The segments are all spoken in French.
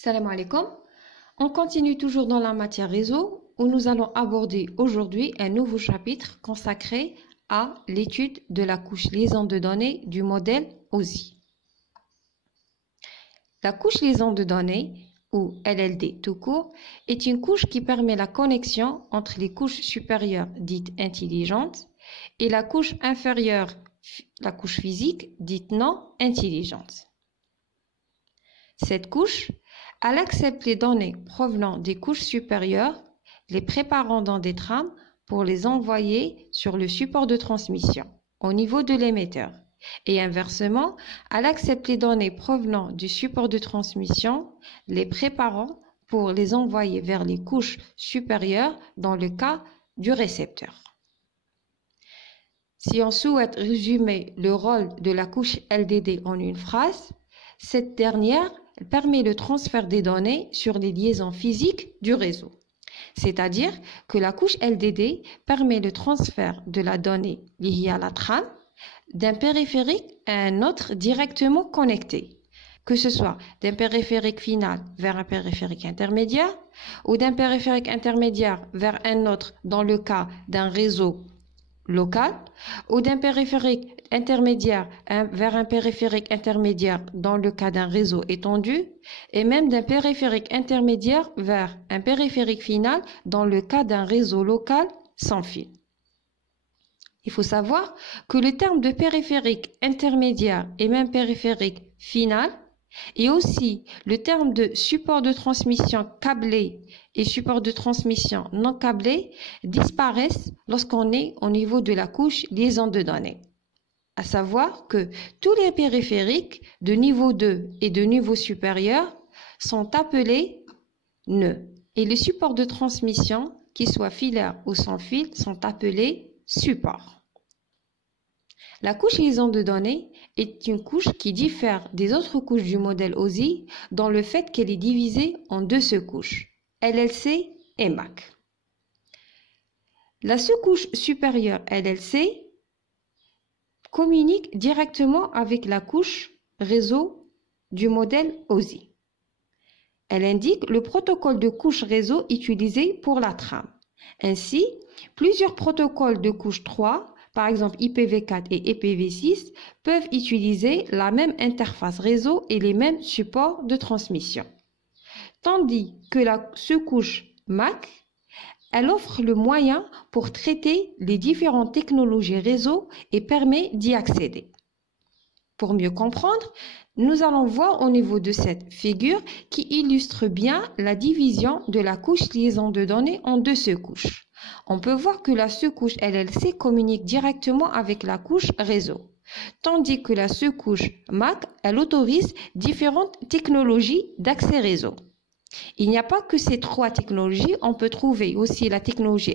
Salam alaikum. On continue toujours dans la matière réseau où nous allons aborder aujourd'hui un nouveau chapitre consacré à l'étude de la couche liaison de données du modèle OSI. La couche liaison de données, ou LLD tout court, est une couche qui permet la connexion entre les couches supérieures dites intelligentes et la couche inférieure, la couche physique dite non intelligente. Cette couche, elle accepte les données provenant des couches supérieures, les préparant dans des trames pour les envoyer sur le support de transmission au niveau de l'émetteur. Et inversement, elle accepte les données provenant du support de transmission, les préparant pour les envoyer vers les couches supérieures dans le cas du récepteur. Si on souhaite résumer le rôle de la couche LDD en une phrase, cette dernière permet le transfert des données sur les liaisons physiques du réseau. C'est-à-dire que la couche LDD permet le transfert de la donnée liée à la trame d'un périphérique à un autre directement connecté, que ce soit d'un périphérique final vers un périphérique intermédiaire ou d'un périphérique intermédiaire vers un autre dans le cas d'un réseau local ou d'un périphérique intermédiaire vers un périphérique intermédiaire dans le cas d'un réseau étendu et même d'un périphérique intermédiaire vers un périphérique final dans le cas d'un réseau local sans fil. Il faut savoir que le terme de périphérique intermédiaire et même périphérique final et aussi le terme de support de transmission câblé et support de transmission non câblé disparaissent lorsqu'on est au niveau de la couche liaison de données. À savoir que tous les périphériques de niveau 2 et de niveau supérieur sont appelés nœuds et les supports de transmission, qu'ils soient filaires ou sans fil, sont appelés supports. La couche liaison de données est une couche qui diffère des autres couches du modèle OSI dans le fait qu'elle est divisée en deux sous-couches, LLC et MAC. La sous-couche supérieure LLC communique directement avec la couche réseau du modèle OSI. Elle indique le protocole de couche réseau utilisé pour la trame. Ainsi, plusieurs protocoles de couche 3, par exemple IPv4 et IPv6, peuvent utiliser la même interface réseau et les mêmes supports de transmission. Tandis que la sous-couche MAC, elle offre le moyen pour traiter les différentes technologies réseau et permet d'y accéder. Pour mieux comprendre, nous allons voir au niveau de cette figure qui illustre bien la division de la couche liaison de données en deux sous-couches. On peut voir que la sous-couche LLC communique directement avec la couche réseau, tandis que la sous-couche MAC, elle autorise différentes technologies d'accès réseau. Il n'y a pas que ces trois technologies, on peut trouver aussi la technologie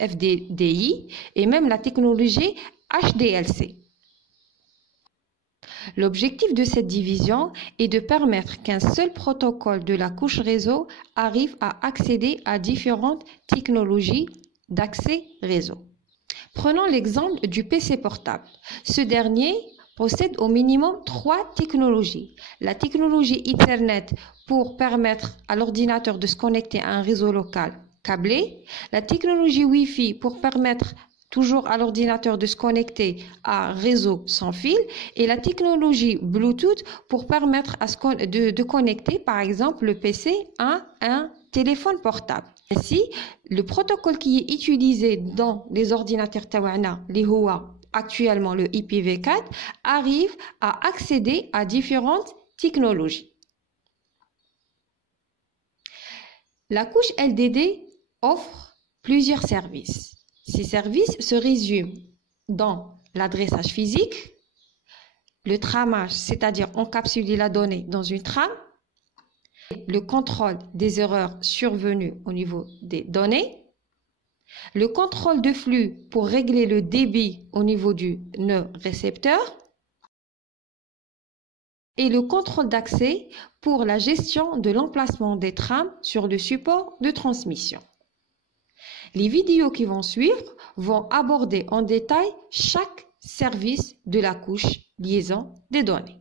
FDDI et même la technologie HDLC. L'objectif de cette division est de permettre qu'un seul protocole de la couche réseau arrive à accéder à différentes technologies d'accès réseau. Prenons l'exemple du PC portable. Ce dernier possède au minimum trois technologies. La technologie Ethernet pour permettre à l'ordinateur de se connecter à un réseau local câblé, la technologie Wi-Fi pour permettre toujours à l'ordinateur de se connecter à un réseau sans fil et la technologie Bluetooth pour permettre de connecter par exemple le PC à un téléphone portable. Ainsi, le protocole qui est utilisé dans les ordinateurs Tawana, les Huawei, actuellement le IPv4, arrive à accéder à différentes technologies. La couche LDD offre plusieurs services. Ces services se résument dans l'adressage physique, le tramage, c'est-à-dire encapsuler la donnée dans une trame, le contrôle des erreurs survenues au niveau des données, le contrôle de flux pour régler le débit au niveau du nœud récepteur et le contrôle d'accès pour la gestion de l'emplacement des trames sur le support de transmission. Les vidéos qui vont suivre vont aborder en détail chaque service de la couche liaison des données.